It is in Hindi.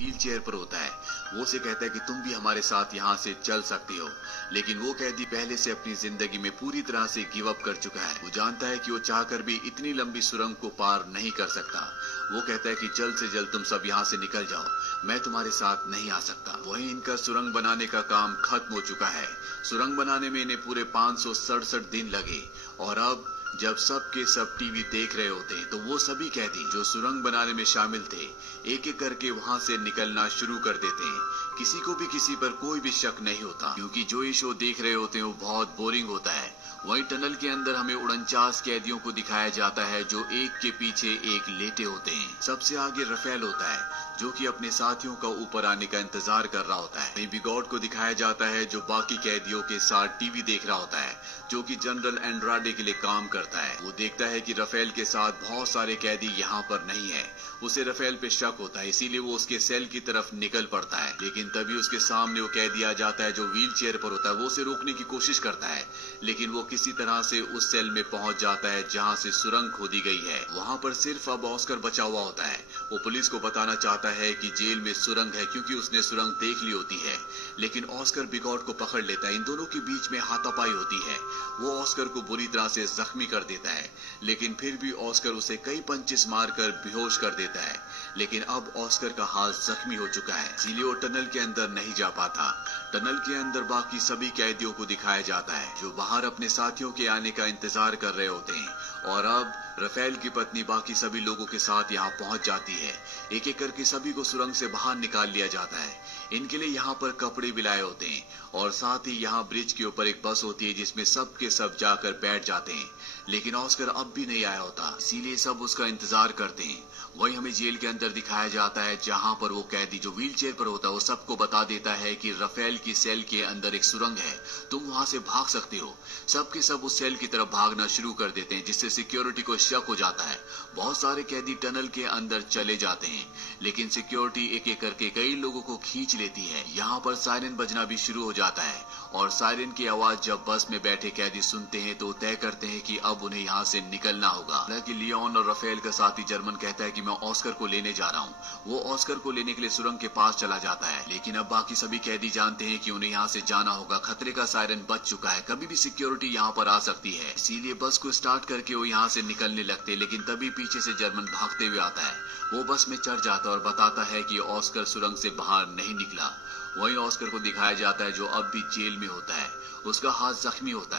व्हील चेयर पर होता है। वो उसे कहता है कि तुम भी हमारे साथ यहाँ से चल सकती हो, लेकिन वो कैदी पहले से अपनी जिंदगी में पूरी तरह से गिव अप कर चुका है। वो जानता है कि वो चाहकर भी इतनी लंबी सुरंग को पार नहीं कर सकता। वो कहता है कि जल्द से जल्द तुम सब यहाँ से निकल जाओ, मैं तुम्हारे साथ नहीं आ सकता। वहीं इनका सुरंग बनाने का काम खत्म हो चुका है। सुरंग बनाने में इन्हें पूरे 567 दिन लगे और अब जब सब के सब टीवी देख रहे होते हैं तो वो सभी कैदी जो सुरंग बनाने में शामिल थे एक एक करके वहां से निकलना शुरू कर देते हैं। किसी को भी किसी पर कोई भी शक नहीं होता, क्योंकि जो ये शो देख रहे होते हैं वो बहुत बोरिंग होता है। वहीं टनल के अंदर हमें 49 कैदियों को दिखाया जाता है जो एक के पीछे एक लेटे होते हैं। सबसे आगे रफेल होता है जो कि अपने साथियों का ऊपर आने का इंतजार कर रहा होता है। वहीं बिगॉट को दिखाया जाता है जो बाकी कैदियों के साथ टीवी देख रहा होता है, जो कि जनरल एंड्राडे के लिए काम करता है। वो देखता है कि रफेल के साथ बहुत सारे कैदी यहाँ पर नहीं है। उसे रफेल पे शक होता है, इसीलिए वो उसके सेल की तरफ निकल पड़ता है। लेकिन तभी उसके सामने वो कैदी आ जाता है जो व्हील चेयर पर होता है। वो उसे रोकने की कोशिश करता है, लेकिन वो किसी तरह से उस सेल में पहुंच जाता है जहां से सुरंग खोदी गई है। वहां पर सिर्फ अब ऑस्कर बचा हुआ होता है। वो पुलिस को बताना चाहता है कि जेल में सुरंग है, क्योंकि उसने सुरंग देख ली होती है। लेकिन ऑस्कर बिगॉट को पकड़ लेता है। इन दोनों के बीच में हाथापाई होती है। वो ऑस्कर को बुरी तरह से जख्मी कर देता है, लेकिन फिर भी ऑस्कर उसे कई पंचेस मारकर बेहोश कर देता है। लेकिन अब ऑस्कर का हाल जख्मी हो चुका है, इसीलिए वो टनल के अंदर नहीं जा पाता। टनल के अंदर बाकी सभी कैदियों को दिखाया जाता है जो बाहर अपने साथियों के आने का इंतजार कर रहे होते हैं। और अब रफेल की पत्नी बाकी सभी लोगों के साथ यहाँ पहुंच जाती है। एक एक करके सभी को सुरंग से बाहर निकाल लिया जाता है। इनके लिए यहाँ पर कपड़े भी लाए होते हैं और साथ ही यहाँ ब्रिज के ऊपर एक बस होती है जिसमें सब के सब जाकर बैठ जाते हैं। लेकिन ऑस्कर अब भी नहीं आया होता, इसीलिए सब उसका इंतजार करते हैं। वही हमें जेल के अंदर दिखाया जाता है जहाँ पर वो कैदी जो व्हील चेयर पर होता है वो सबको बता देता है कि रफेल की सेल के अंदर एक सुरंग है, तुम वहां से भाग सकते हो। सबके सब उस सेल की तरफ भागना शुरू कर देते हैं, जिससे सिक्योरिटी को शक हो जाता है। बहुत सारे कैदी टनल के अंदर चले जाते हैं, लेकिन सिक्योरिटी एक एक करके कई लोगों को खींच लेती है। यहाँ पर सायरन बजना भी शुरू हो जाता है और सायरन की आवाज जब बस में बैठे कैदी सुनते हैं तो तय करते हैं कि अब उन्हें यहाँ से निकलना होगा। हालांकि लियोन और रफेल का साथी जर्मन कहता है कि मैं ऑस्कर को लेने जा रहा हूँ। वो ऑस्कर को लेने के लिए सुरंग के पास चला जाता है, लेकिन अब बाकी सभी कैदी जानते हैं कि उन्हें यहाँ से जाना होगा। खतरे का सायरन बज चुका है, कभी भी सिक्योरिटी यहाँ पर आ सकती है, इसीलिए बस को स्टार्ट करके वो यहाँ से निकलने लगते। लेकिन तभी पीछे से जर्मन भागते हुए आता है। वो बस में चढ़ जाता है और बताता है कि ऑस्कर सुरंग से बाहर नहीं निकला। वहीं ऑस्कर को दिखाया जाता है जो अब भी जेल में होता है। उसका हाथ जख्मी होता है।